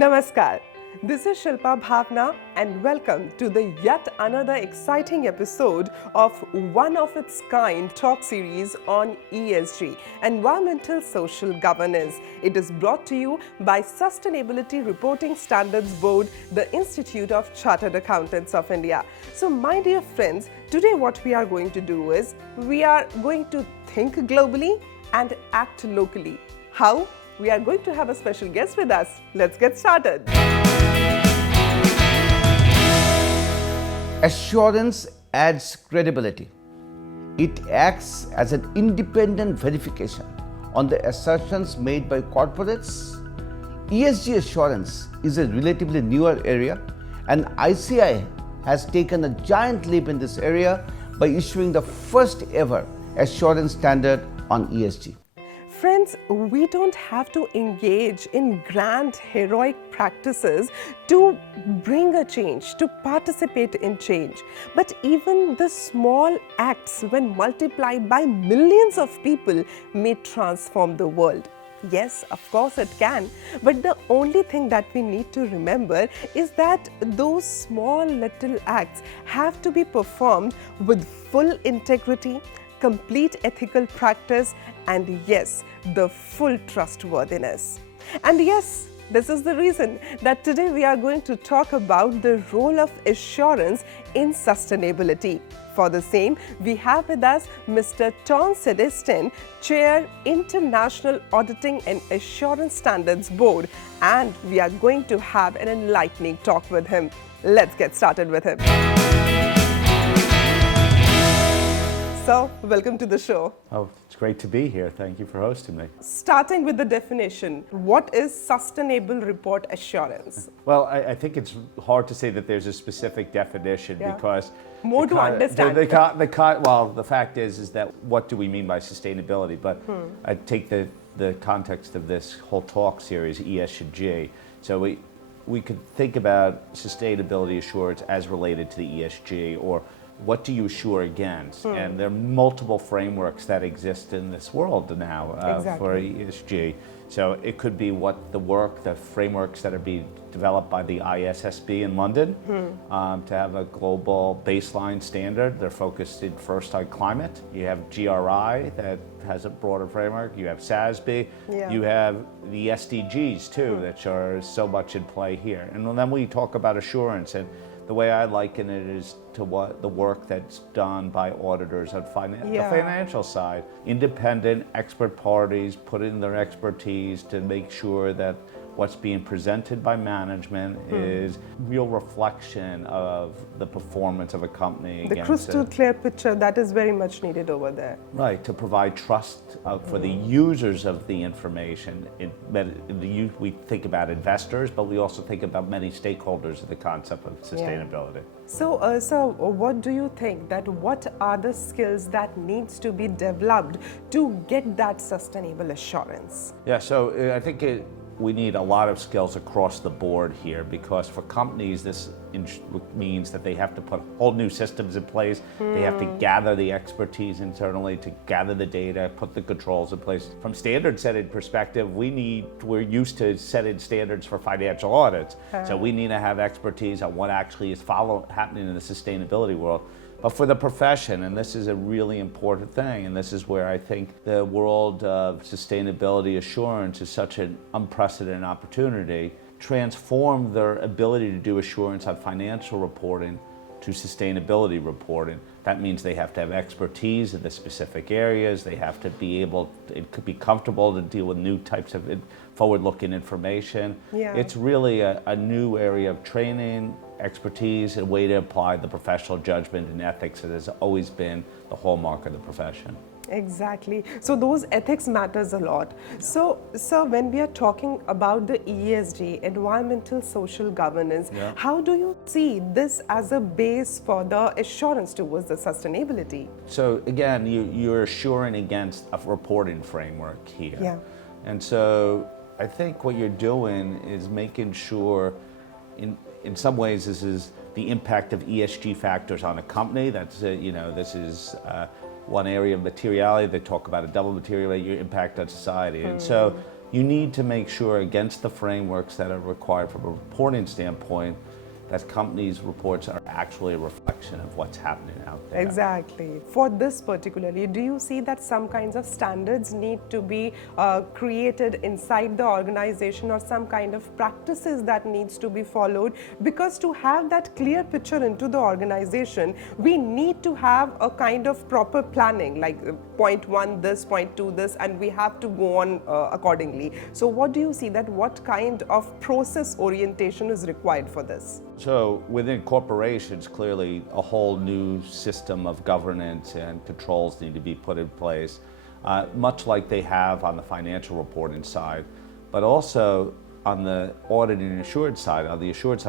Namaskar. This is Shilpa Bhavna and welcome to the yet another exciting episode of one of its kind talk series on ESG, Environmental Social Governance. It is brought to you by Sustainability Reporting Standards Board, the Institute of Chartered Accountants of India. So my dear friends, today what we are going to do is we are going to think globally and act locally. How? We are going to have a special guest with us. Let's get started. Assurance adds credibility. It acts as an independent verification on the assertions made by corporates. ESG assurance is a relatively newer area, and ICI has taken a giant leap in this area by issuing the first ever assurance standard on ESG. Friends, we don't have to engage in grand heroic practices to bring a change, to participate in change. But even the small acts, when multiplied by millions of people, may transform the world. Yes, of course it can. But the only thing that we need to remember is that those small little acts have to be performed with full integrity, complete ethical practice, and yes, the full trustworthiness. And yes, this is the reason that today we are going to talk about the role of assurance in sustainability. For the same, we have with us Mr. Seidenstein, Chair, International Auditing and Assurance Standards Board, and we are going to have an enlightening talk with him. Let's get started with him. So, welcome to the show. Oh, it's great to be here. Thank you for hosting me. Starting with the definition, what is sustainable report assurance? Well, I think it's hard to say that there's a specific definition because more to understand. The fact is that what do we mean by sustainability? But I take the context of this whole talk series, ESG. So we could think about sustainability assurance as related to the ESG, or what do you assure against? And there are multiple frameworks that exist in this world now for ESG. So it could be the frameworks that are being developed by the IAASB in London to have a global baseline standard. They're focused first on climate. You have GRI that has a broader framework. You have SASB. You have the SDGs too, that are so much in play here. And then we talk about assurance, and the way I liken it is to the work that's done by auditors on the financial side. Independent expert parties put in their expertise to make sure that what's being presented by management is real reflection of the performance of a company. The crystal clear picture that is very much needed over there. Right, to provide trust for the users of the information. We think about investors, but we also think about many stakeholders of the concept of sustainability. So, what do you think that what are the skills that needs to be developed to get that sustainable assurance? Yeah, so I think we need a lot of skills across the board here, because for companies this means that they have to put whole new systems in place. They have to gather the expertise internally to gather the data, put the controls in place. From standard setting perspective, we're used to setting standards for financial audits. So we need to have expertise on what actually is happening in the sustainability world. But for the profession, and this is a really important thing, and this is where I think the world of sustainability assurance is such an unprecedented opportunity, transform their ability to do assurance on financial reporting to sustainability reporting. That means they have to have expertise in the specific areas. They have to be comfortable to deal with new types of forward-looking information. It's really a new area of training, expertise, a way to apply the professional judgment and ethics that has always been the hallmark of the profession. Exactly. So those ethics matters a lot. So when we are talking about the ESG, environmental social governance, how do you see this as a base for the assurance towards the sustainability? So again, you're assuring against a reporting framework here. And so I think what you're doing is making sure, in some ways, this is the impact of ESG factors on a company. That's this is one area of materiality. They talk about a double materiality, your impact on society. And so you need to make sure against the frameworks that are required from a reporting standpoint that companies' reports are actually a reflection of what's happening out there. Exactly. For this particularly, do you see that some kinds of standards need to be created inside the organization, or some kind of practices that needs to be followed? Because to have that clear picture into the organization, we need to have a kind of proper planning, like point one this, point two this, and we have to go on accordingly. So what do you see that what kind of process orientation is required for this? So within corporations, clearly a whole new system of governance and controls need to be put in place, much like they have on the financial reporting side, but also on the audit and assurance side,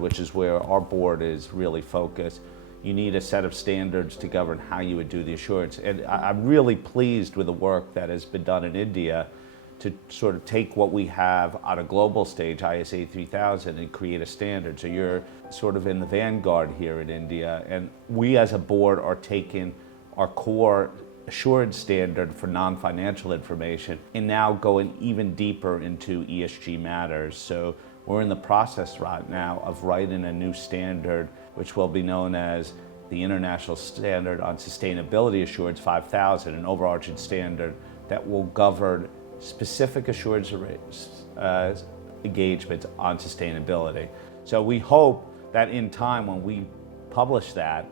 which is where our board is really focused. You need a set of standards to govern how you would do the assurance. And I'm really pleased with the work that has been done in India to sort of take what we have on a global stage, ISA 3000, and create a standard. So you're sort of in the vanguard here in India, and we as a board are taking our core assurance standard for non-financial information and now going even deeper into ESG matters. So we're in the process right now of writing a new standard, which will be known as the International Standard on Sustainability Assurance 5000, an overarching standard that will govern specific assurance engagements on sustainability. So we hope that in time when we publish that,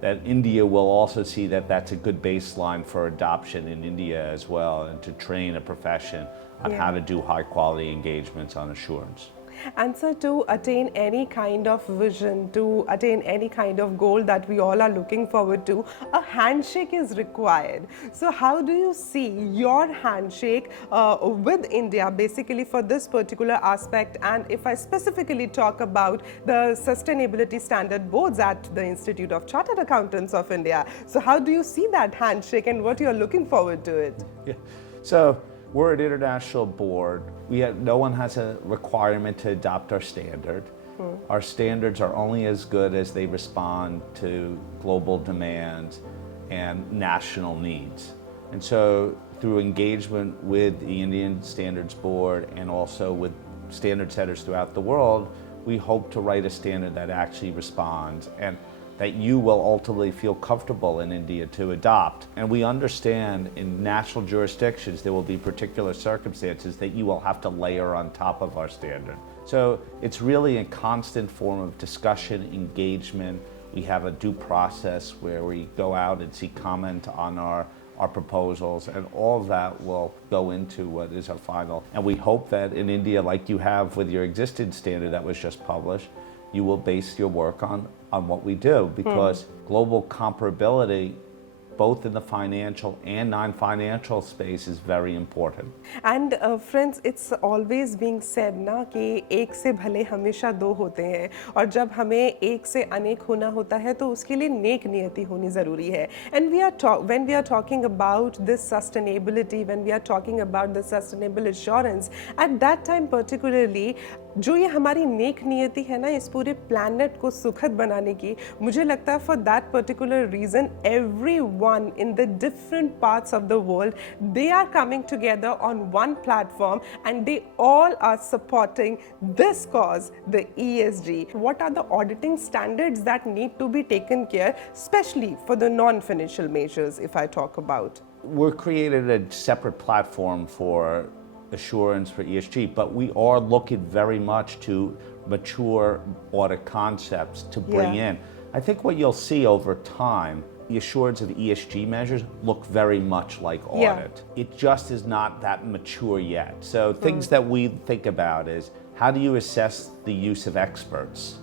that India will also see that that's a good baseline for adoption in India as well, and to train a profession on how to do high quality engagements on assurance. And so to attain any kind of vision, to attain any kind of goal that we all are looking forward to, a handshake is required. So how do you see your handshake with India basically for this particular aspect? And if I specifically talk about the sustainability standard boards at the Institute of Chartered Accountants of India, so how do you see that handshake and what you're looking forward to it? Yeah. So we're an international board. No one has a requirement to adopt our standard. Our standards are only as good as they respond to global demands and national needs. And so through engagement with the Indian Standards Board and also with standard setters throughout the world, we hope to write a standard that actually responds and that you will ultimately feel comfortable in India to adopt. And we understand in national jurisdictions there will be particular circumstances that you will have to layer on top of our standard. So it's really a constant form of discussion, engagement. We have a due process where we go out and seek comment on our proposals, and all of that will go into what is our final. And we hope that in India, like you have with your existing standard that was just published, you will base your work on what we do, because global comparability, both in the financial and non-financial space, is very important. And friends, it's always being said ना कि एक से भले हमेशा दो होते हैं, और जब हमें एक से अनेक होना होता है तो उसके लिए नेक नियति होनी ज़रूरी है. And when we are talking about this sustainability, when we are talking about the sustainable assurance, at that time particularly जो ये हमारी नेक नियति है ना इस पूरे planet को सुखद बनाने की, मुझे लगता है for that particular reason everyone in the different parts of the world, they are coming together on one platform and they all are supporting this cause, the ESG. What are the auditing standards that need to be taken care, especially for the non-financial measures, if I talk about? We're created a separate platform for assurance for ESG, but we are looking very much to mature audit concepts to bring in. I think what you'll see over time, the assurance of ESG measures look very much like audit. It just is not that mature yet. So things that we think about is, how do you assess the use of experts?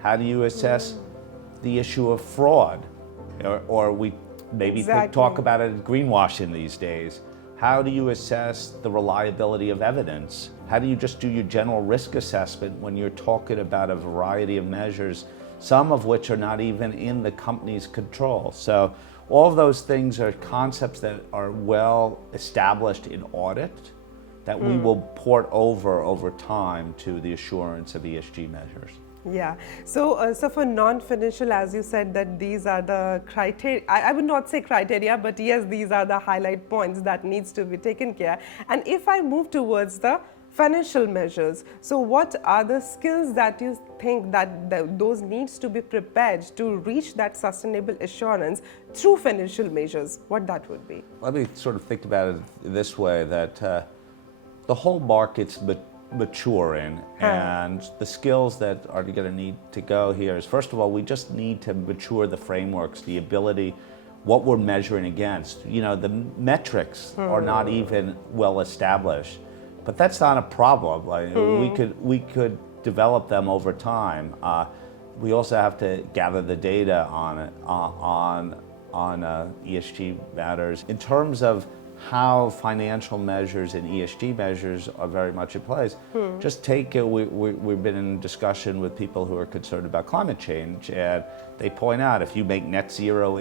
How do you assess the issue of fraud? Or we maybe talk about it as greenwashing these days. How do you assess the reliability of evidence? How do you just do your general risk assessment when you're talking about a variety of measures, some of which are not even in the company's control? So all of those things are concepts that are well established in audit that we will port over time to the assurance of ESG measures. Yeah. So for non-financial, as you said, that these are the criteria. I would not say criteria, but yes, these are the highlight points that needs to be taken care. And if I move towards the financial measures, so what are the skills that you think that those needs to be prepared to reach that sustainable assurance through financial measures? What that would be? Let me sort of think about it this way, that the whole market's maturing, and the skills that are going to need to go here is, first of all, we just need to mature the frameworks, the ability, what we're measuring against. You know, the metrics are not even well established, but that's not a problem. Like, we could develop them over time. We also have to gather the data on it, on ESG matters. In terms of how financial measures and ESG measures are very much in place, just take it, we've been in discussion with people who are concerned about climate change, and they point out if you make net zero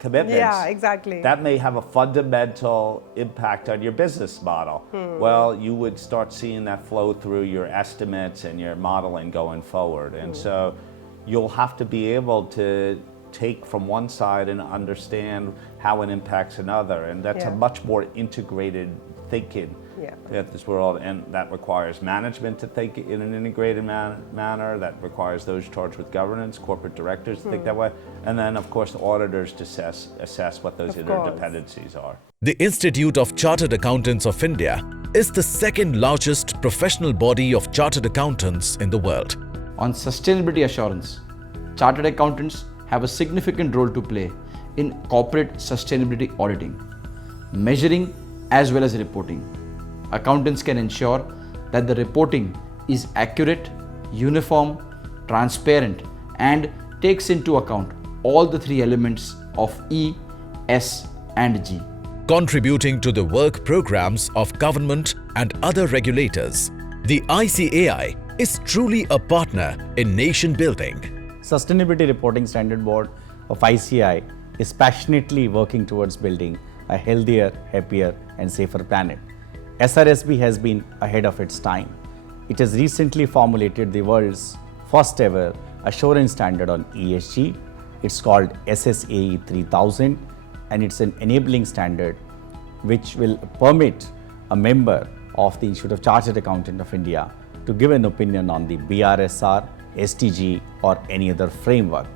commitments, Yeah, exactly. that may have a fundamental impact on your business model. Well, you would start seeing that flow through your estimates and your modeling going forward. And so you'll have to be able to take from one side and understand how it impacts another. And that's a much more integrated thinking at this world. And that requires management to think in an integrated manner. That requires those charged with governance, corporate directors to think that way. And then, of course, auditors to assess what those interdependencies are. The Institute of Chartered Accountants of India is the second largest professional body of chartered accountants in the world. On sustainability assurance, chartered accountants have a significant role to play in corporate sustainability auditing, measuring as well as reporting. Accountants can ensure that the reporting is accurate, uniform, transparent, and takes into account all the three elements of E, S, and G. Contributing to the work programs of government and other regulators, the ICAI is truly a partner in nation building. Sustainability Reporting Standard Board of ICAI is passionately working towards building a healthier, happier, and safer planet. SRSB has been ahead of its time. It has recently formulated the world's first ever assurance standard on ESG. It's called SSAE 3000, and it's an enabling standard which will permit a member of the Institute of Chartered Accountants of India to give an opinion on the BRSR, SDG, or any other framework.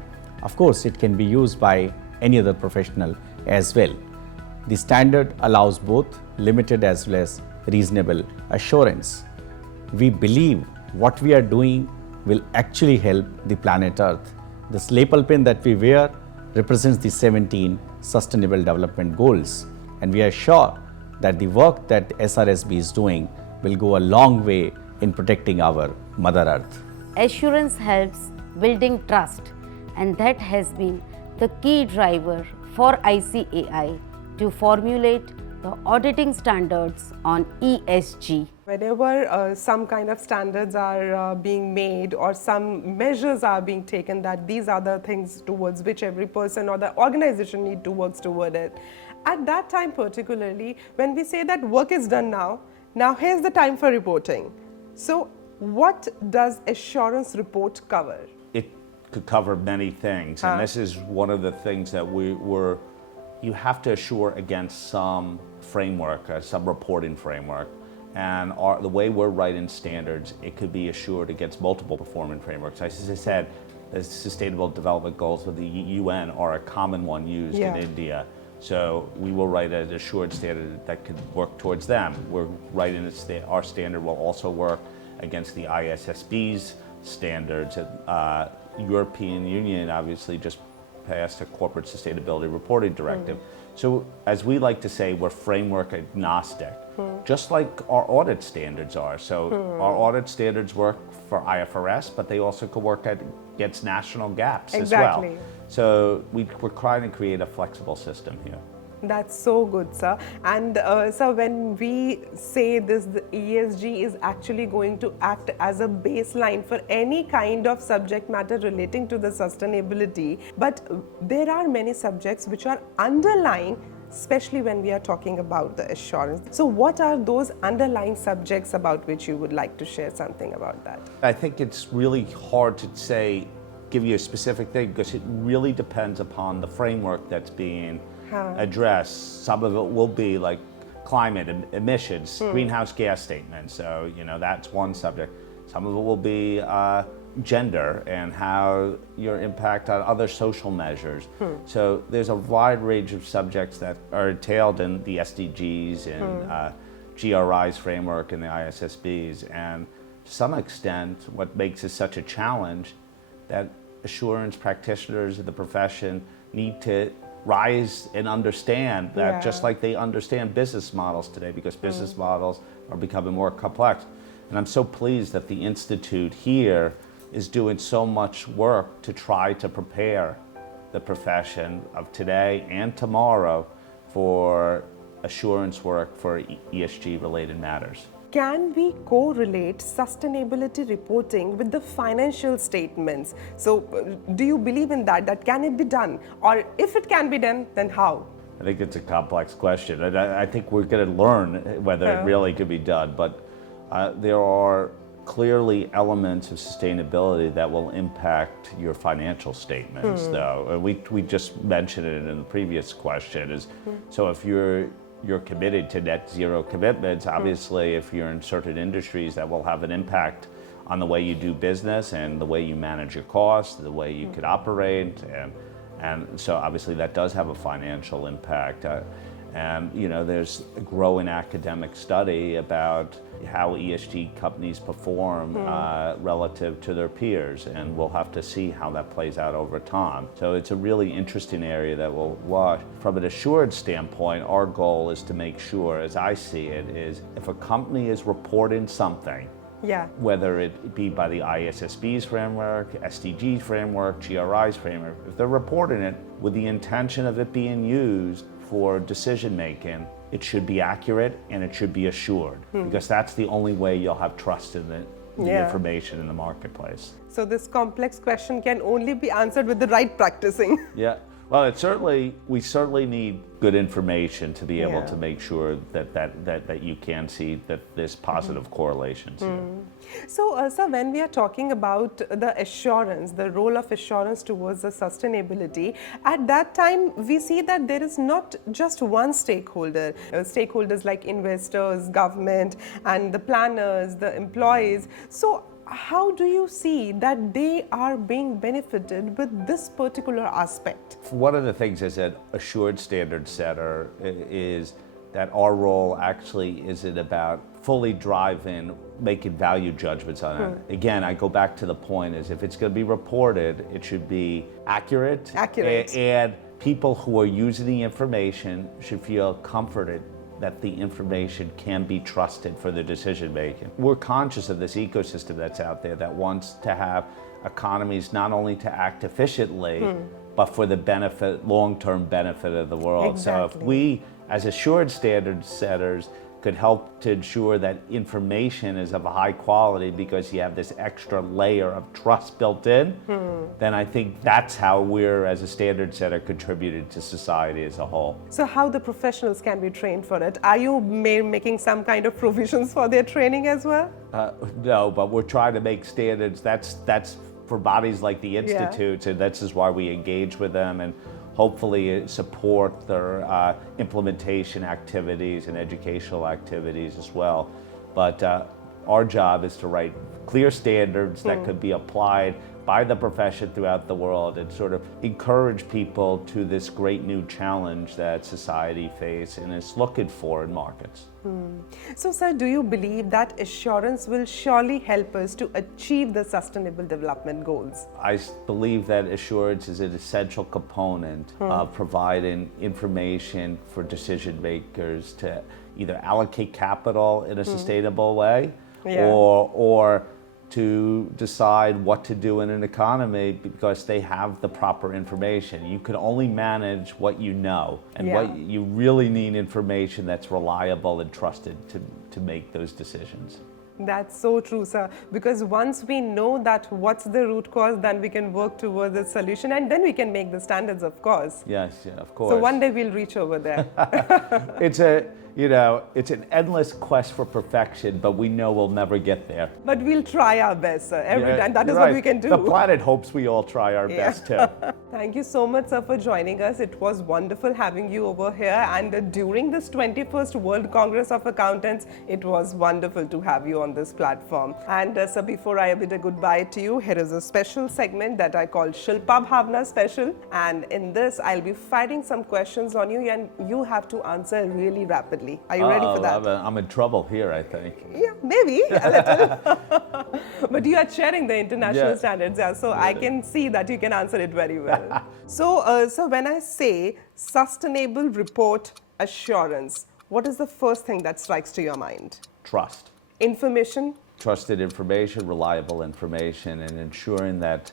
Of course, it can be used by any other professional as well. The standard allows both limited as well as reasonable assurance. We believe what we are doing will actually help the planet Earth. This lapel pin that we wear represents the 17 Sustainable Development Goals, and we are sure that the work that SRSB is doing will go a long way in protecting our Mother Earth. Assurance helps building trust, and that has been the key driver for ICAI to formulate the auditing standards on ESG. Whenever some kind of standards are being made or some measures are being taken, that these are the things towards which every person or the organization need to work toward it. At that time particularly, when we say that work is done now here's the time for reporting. So what does assurance report cover? It could cover many things, and this is one of the things that you have to assure against some framework, some reporting framework. And the way we're writing standards, it could be assured against multiple performance frameworks. As I said, the Sustainable Development Goals of the UN are a common one used in India. So we will write an assured standard that could work towards them. We're writing our standard will also work against the IAASB's standards. European Union obviously just passed a corporate sustainability reporting directive. So as we like to say, we're framework agnostic, just like our audit standards are. So our audit standards work for IFRS, but they also could work against national gaps as well. So we're trying to create a flexible system here. That's so good, sir. And sir, when we say this, the ESG is actually going to act as a baseline for any kind of subject matter relating to the sustainability. But there are many subjects which are underlying especially when we are talking about the assurance. So what are those underlying subjects about which you would like to share something about that? I think it's really hard to say, give you a specific thing, because it really depends upon the framework that's being addressed. Some of it will be like climate emissions, greenhouse gas statements. So, that's one subject. Some of it will be gender and how your impact on other social measures. So there's a wide range of subjects that are entailed in the SDGs and GRI's framework and the IAASB's. And to some extent, what makes it such a challenge that assurance practitioners of the profession need to rise and understand that, just like they understand business models today, because business models are becoming more complex. And I'm so pleased that the Institute here is doing so much work to try to prepare the profession of today and tomorrow for assurance work for ESG related matters. Can we correlate sustainability reporting with the financial statements? So do you believe in that? That can it be done? Or if it can be done, then how? I think it's a complex question. And I think we're going to learn whether it really could be done. But there are clearly elements of sustainability that will impact your financial statements, though. We just mentioned it in the previous question. So if you're committed to net zero commitments, obviously if you're in certain industries, that will have an impact on the way you do business and the way you manage your costs, the way you could operate, and so obviously that does have a financial impact. And there's a growing academic study about how ESG companies perform relative to their peers, and we'll have to see how that plays out over time. So it's a really interesting area that we'll watch. From an assured standpoint, our goal is to make sure, as I see it, is if a company is reporting something, whether it be by the IAASB's framework, SDG framework, GRI's framework, if they're reporting it with the intention of it being used for decision making, it should be accurate and it should be assured, because that's the only way you'll have trust in the information in the marketplace. So this complex question can only be answered with the right practicing. Yeah. Well, we certainly need good information to be able to make sure that you can see that there's positive correlations. So, sir, when we are talking about the assurance, the role of assurance towards the sustainability, at that time we see that there is not just one stakeholder. Stakeholders like investors, government, and the planners, the employees. So how do you see that they are being benefited with this particular aspect? One of the things as an assured standard setter is that our role actually isn't about fully driving, making value judgments on it. Again, I go back to the point is if it's going to be reported, it should be accurate. And people who are using the information should feel comforted that the information can be trusted for their decision making. We're conscious of this ecosystem that's out there that wants to have economies not only to act efficiently, but for the benefit, long-term benefit of the world. Exactly. So if we, as assured standard setters, could help to ensure that information is of a high quality because you have this extra layer of trust built in, then I think that's how we're, as a standard setter, contributed to society as a whole. So how the professionals can be trained for it? Are you making some kind of provisions for their training as well? No, but we're trying to make standards. That's for bodies like the Institute, and this is why we engage with them and hopefully support their implementation activities and educational activities as well. But our job is to write clear standards that could be applied by the profession throughout the world and sort of encourage people to this great new challenge that society faces and is looking for in markets. So, sir, do you believe that assurance will surely help us to achieve the Sustainable Development Goals? I believe that assurance is an essential component of providing information for decision makers to either allocate capital in a sustainable way or to decide what to do in an economy because they have the proper information. You can only manage what you know, and what you really need information that's reliable and trusted to make those decisions. That's so true, sir. Because once we know that what's the root cause, then we can work towards a solution, and then we can make the standards, of course. Yes, yeah, of course. So one day we'll reach over there. It's an endless quest for perfection, but we know we'll never get there. But we'll try our best, sir, every Yeah, time. That is you're what right. we can do. The planet hopes we all try our best too. Thank you so much, sir, for joining us. It was wonderful having you over here. And during this 21st World Congress of Accountants, it was wonderful to have you on this platform. And sir, before I bid a goodbye to you, here is a special segment that I call Shilpa Bhavna Special. And in this, I'll be firing some questions on you, and you have to answer really rapidly. Are you ready for that? I'm in trouble here, I think. Yeah, maybe a little. But you are sharing the international Yeah. standards, yeah, so I can see that you can answer it very well. So when I say sustainable report assurance, what is the first thing that strikes to your mind? Trust. Information? Trusted information, reliable information, and ensuring that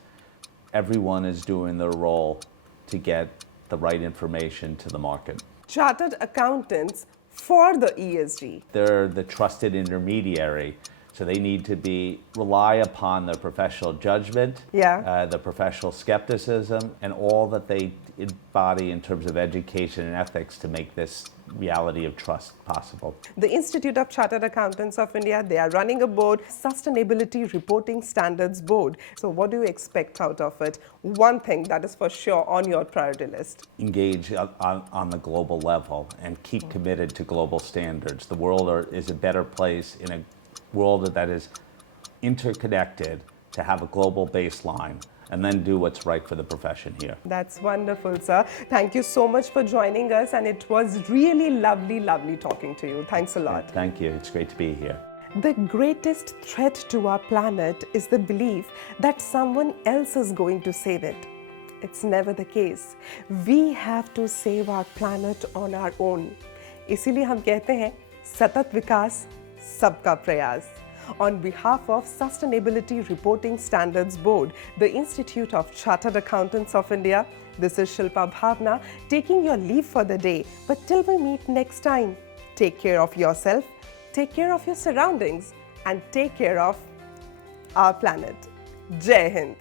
everyone is doing their role to get the right information to the market. Chartered accountants for the ESG. They're the trusted intermediary, so they need to rely upon their professional judgment, the professional skepticism, and all that they embody in terms of education and ethics to make this reality of trust possible. The Institute of Chartered Accountants of India, they are running a board, Sustainability Reporting Standards Board. So what do you expect out of it? One thing that is for sure on your priority list. Engage on the global level and keep committed to global standards. The world is a better place in a world that is interconnected to have a global baseline and then do what's right for the profession here. That's wonderful, sir. Thank you so much for joining us, and it was really lovely talking to you. Thanks a lot. Thank you. It's great to be here. The greatest threat to our planet is the belief that someone else is going to save it. It's never the case. We have to save our planet on our own. इसीलिए हम कहते हैं सतत विकास सबका प्रयास. On behalf of Sustainability Reporting Standards Board, the Institute of Chartered Accountants of India, this is Shilpa Bhavna taking your leave for the day. But till we meet next time, take care of yourself, take care of your surroundings, and take care of our planet. Jai Hind.